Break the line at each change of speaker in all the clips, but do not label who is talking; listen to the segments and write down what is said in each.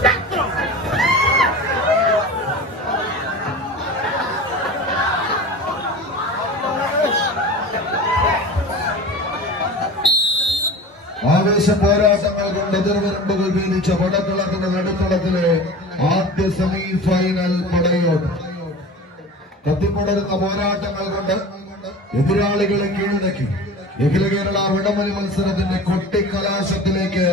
Quattro! ആവേശ പോരാട്ടങ്ങൾ കൊണ്ട് എതിർവരമ്പുകൾ വീതിച്ച പടക്കളത്തിന്റെ നടുത്തളത്തിലെ ആദ്യ സെമി ഫൈനൽ പടയോട്ടം കത്തിപ്പടരുന്ന പോരാട്ടങ്ങൾ കൊണ്ട് എതിരാളികളെ കീഴടക്കി. അഖില കേരള വിടമലി മത്സരത്തിന്റെ കൊട്ടിക്കലാശത്തിലേക്ക്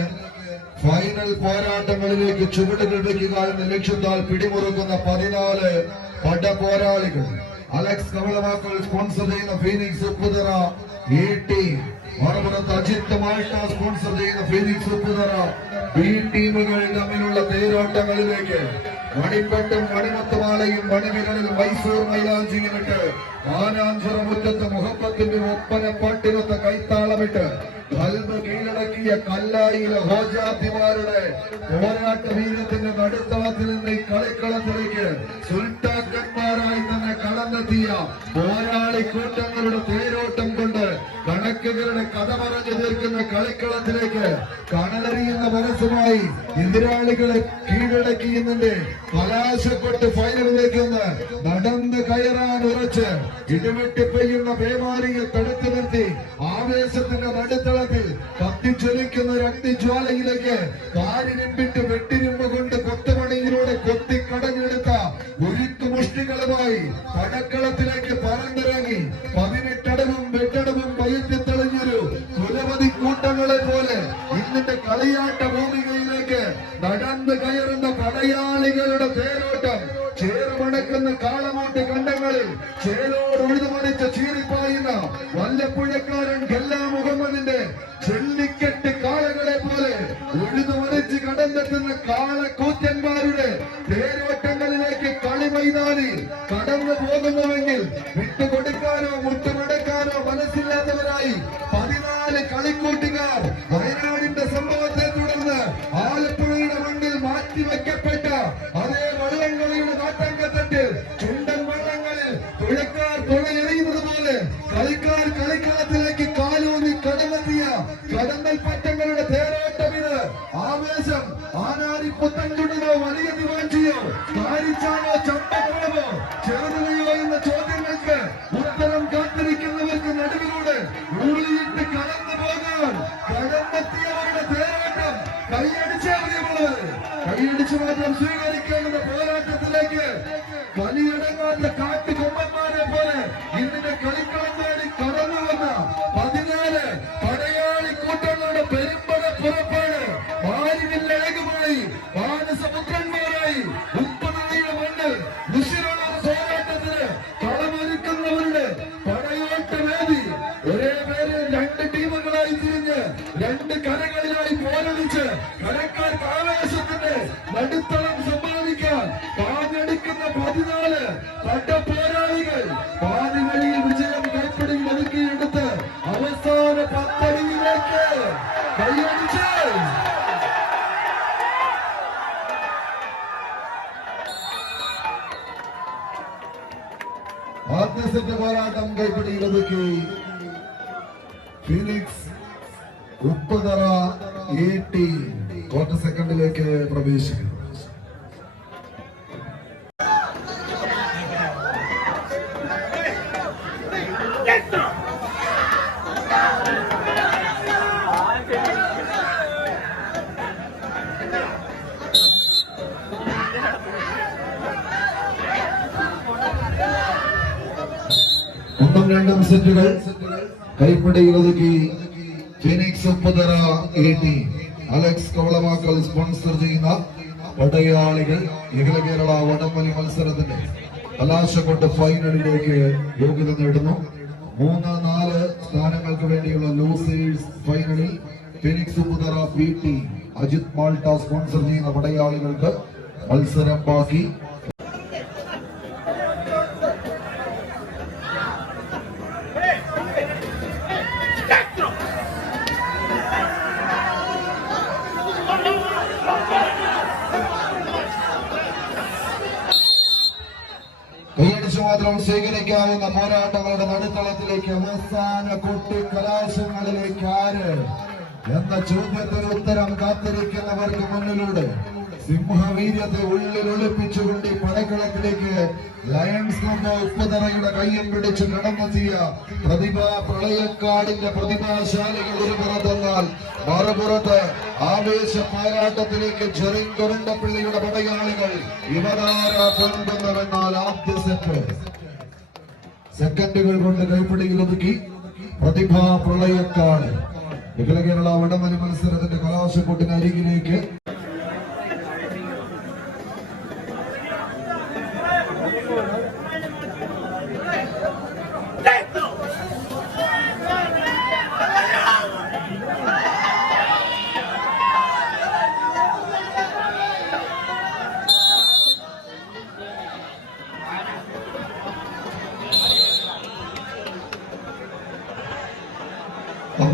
ഫൈനൽ പോരാട്ടങ്ങളിലേക്ക് ചുവടുകൾ വെക്കുക എന്ന ലക്ഷ്യത്താൽ പിടിമുറുക്കുന്ന പതിനാല് പട പോരാളികൾ അലക്സ് കമലമാക്കൾ സ്പോൺസർ ചെയ്യുന്ന ഫീനിക്സ് ഉപ്പുതറ എ ടീം മറുപുറത്ത് അജിത് മാൾട്ട സ്പോൺസർ ചെയ്യുന്ന ഫീനിക്സ് ഉപ്പുതറ. ബി ടീമുകൾ തമ്മിലുള്ള തേരോട്ടങ്ങളിലേക്ക് മണിപ്പട്ടും മണിമത്തുമാലയും മണിവിരലിൽ മൈസൂർ മൈലാഞ്ചിയുമിട്ട് ആനാഞ്ചിറ മുറ്റത്ത് മുഹമ്മത്തിന്റെ ഒപ്പന പാട്ടിനൊത്ത കൈത്താളമിട്ട് കൽബ് കീഴടക്കിയ കല്ലായിലെ ഹോജാത്തിമാരുടെ പോരാട്ട വീരത്തിന്റെ നടുത്തളത്തിൽ നിന്ന് ഈ കളിക്കളത്തിലേക്ക് സുൽത്താക്കന്മാരായി തന്നെ കടന്നെത്തിയ പോരാളി കൂട്ടങ്ങളുടെ തേരോട്ടം കൊണ്ട് കണക്കുകളുടെ കഥ പറഞ്ഞു തീർക്കുന്ന കളിക്കളത്തിലേക്ക് കണലറിയുന്ന മനസ്സുമായി എതിരാളികളെ കീഴടക്കിയുന്നുണ്ട് പലാശപ്പെട്ട് ഫൈനലിലേക്ക് ഒന്ന് നടന്ന് കയറാൻ ഉറച്ച് ഇടിവെട്ടി പെയ്യുന്ന പേമാരിയെ തടുത്തു നിർത്തി ആവേശത്തിന്റെ നടുത്തളത്തിൽ കത്തിച്ചൊലിക്കുന്ന ഒരു അഗ്നിജ്വാലയിലേക്ക് കാരിനിമ്പിട്ട് വെട്ടിരുമ്പ് കണ്ടങ്ങളിൽ ചേലോട് ഉഴുതുമണിച്ച ചീറിപ്പായുന്ന വല്ലപ്പുഴക്കാരൻ ഗല്ലാ മുഹമ്മദിന്റെ ചെള്ളിക്കെട്ട് കാളകളെ പോലെ ഉഴുതുമണിച്ച് കടന്നെത്തുന്ന കാളക്കൂറ്റന്മാരുടെ തേരോട്ടങ്ങളിലേക്ക് കളി മൈതാനിൽ കടന്നു പോകുന്നുവെങ്കിൽ വിട്ടുകൊടുക്കാനോ മുട്ടുമടക്കാനോ മനസ്സില്ലാത്തവരായി പതിനാല് കളിക്കൂട്ടുകാർ വയനാടിന്റെ സംഭവത്തെ തുടർന്ന് ആലപ്പുഴയുടെ മണ്ണിൽ മാറ്റിവെക്കപ്പെട്ട. ആനാരി പുത്തൻകുടലോ വലിയ ദിവാഞ്ചിയോ കാരിച്ചാണോ ചമ്പക്കുളമോ ചെറുതയോ എന്ന ചോദ്യങ്ങൾക്ക് ഉത്തരം കാത്തിരിക്കുന്നവർക്ക് നടുവിലൂടെ ഉള്ളിയിട്ട് കടന്നു പോകാൻ കടന്നെത്തിയവരുടെ തേരോട്ടം. കൈയടിച്ചേ മതിയുള്ളത് കൈയടിച്ച് മാത്രം സ്വീകരിക്കാവുന്ന പതിനാല് പട്ട പോരാളികൾ വിജയം കൈപ്പിടി ഒതുക്കിയെടുത്ത് അവസാന പത്തടിയിലേക്ക് കൈയടിച്ച്. പോരാട്ടം കൈപ്പിടിയിൽ ഒതുക്കി. Phoenix Upputhara A T quarter സെക്കൻഡിലേക്ക് പ്രവേശിക്കുന്നു. ഒന്നും രണ്ടും സെറ്റുകൾ. കൈപ്പിടിയിൽ ഒതുക്കി phoenix Upputhara A T Alex Kavalamakkal sponsor ചെയ്യുന്ന പടയാളികൾ ഇഹല കേരള വടംവലി മത്സരത്തിന്റെ കലാശക്കൊട്ട് ഫൈനലിലേക്ക് യോഗ്യത നേടുന്നു. മൂന്ന് നാല് സ്ഥാനങ്ങൾക്ക് വേണ്ടിയുള്ള ലൂസേഴ്സ് ഫൈനലിൽ phoenix Upputhara P T Ajith Malta sponsor ചെയ്യുന്ന പടയാളികൾക്ക് മത്സരം ബാക്കി. പിടിച്ചു മാത്രം സ്വീകരിക്കാവുന്ന പോരാട്ടങ്ങളുടെ നടുത്തളത്തിലേക്ക് അവസാന കുട്ടി കലാശങ്ങളിലേക്ക് ആര്? എന്ന ചോദ്യത്തിന് ഉത്തരം കാത്തിരിക്കുന്നവർക്ക് മുന്നിലൂടെ. സിംഹവീര്യത്തെ ഉള്ളിൽ ഒളിപ്പിച്ചുകൊണ്ട് പടക്കളത്തിലേക്ക് ലയൺസ് ക്ലബ് ഉപ്പുതറയുടെ കയ്യം പിടിച്ച് കടന്നെത്തിയ പ്രതിഭാ പ്രളയക്കാടിന്റെ പ്രതിഭാശാലികൾ ഒരു പുറത്തെന്നാൽ മറുപുറത്ത് ആവേശ പോരാട്ടത്തിലേക്ക് ചെറിയ ചെറിങ്കൊരണ്ടപ്പള്ളിയുടെ പടയാളികൾ ഇവരാരാ പൊൻപെന്നവെന്നാൽ ആദ്യ സെറ്റ്. സെക്കൻഡുകൾ കൊണ്ട് കൈപ്പിടിയിൽ ഒതുക്കി പ്രതിഭാ പ്രളയക്കാട്. കേരള വടമലി മത്സരത്തിന്റെ കലാശക്കൂട്ടിന് അരികിലേക്ക്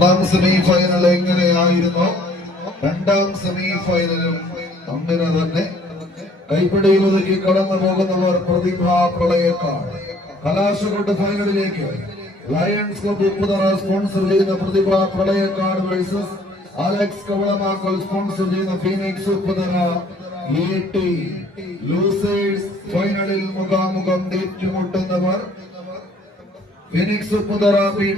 ഒന്നാം സെമി ഫൈനൽ എങ്ങനെയായിരുന്നു? രണ്ടാം സെമി ഫൈനലും അങ്ങനെ തന്നെ കൈപ്പിടിയിൽ ഒതുക്കി കടന്നു പോകുന്നവർ പ്രതിഭാ പ്രളയക്കാർ. കലാശക്കൊട്ട് ഫൈനലിലേക്ക് ലയൺസ് ക്ലബ് ഉപ്പുതറ സ്പോൺസർ ചെയ്യുന്ന Prathibha Pralayakkad versus Alex Kavalamakkal sponsor ചെയ്യുന്ന ഫീനിക്സ് ഉപ്പുതറ ലൂസേഴ്സ് ഫൈനലിൽ മുഖാമുഖം ഏറ്റുമുട്ടുന്നവർ ഫിനിക്സ് ഉപ്പുതറ പി